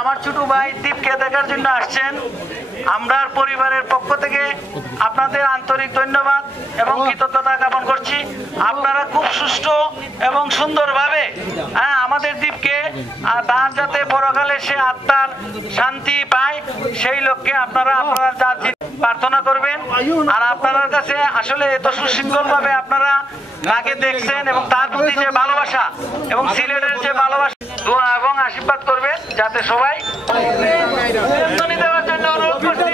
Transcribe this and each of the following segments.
আমার ছোট ভাই দীপকে দেখার জন্য আসছেন। আমরা পরিবারের পক্ষ থেকে আপনাদের আন্তরিক ধন্যবাদ এবং কৃতজ্ঞতা জ্ঞাপন করছি। আপনারা খুব সুষ্ঠু এবং সুন্দরভাবে আমাদের দ্বীপকে তার যাতে পরকালে সে আত্মার শান্তি পায় সেই লক্ষ্যে আপনারা যা প্রার্থনা করবেন। আর আপনার কাছে আসলে এত সুশৃঙ্খল ভাবে আপনারা তাকে দেখছেন এবং তার প্রতি যে ভালোবাসা এবং সিলেটের যে ভালোবাসা দোয়া এবং আশীর্বাদ করবেন যাতে সবাই দেওয়ার জন্য অনুরোধ করছি।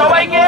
সবাইকে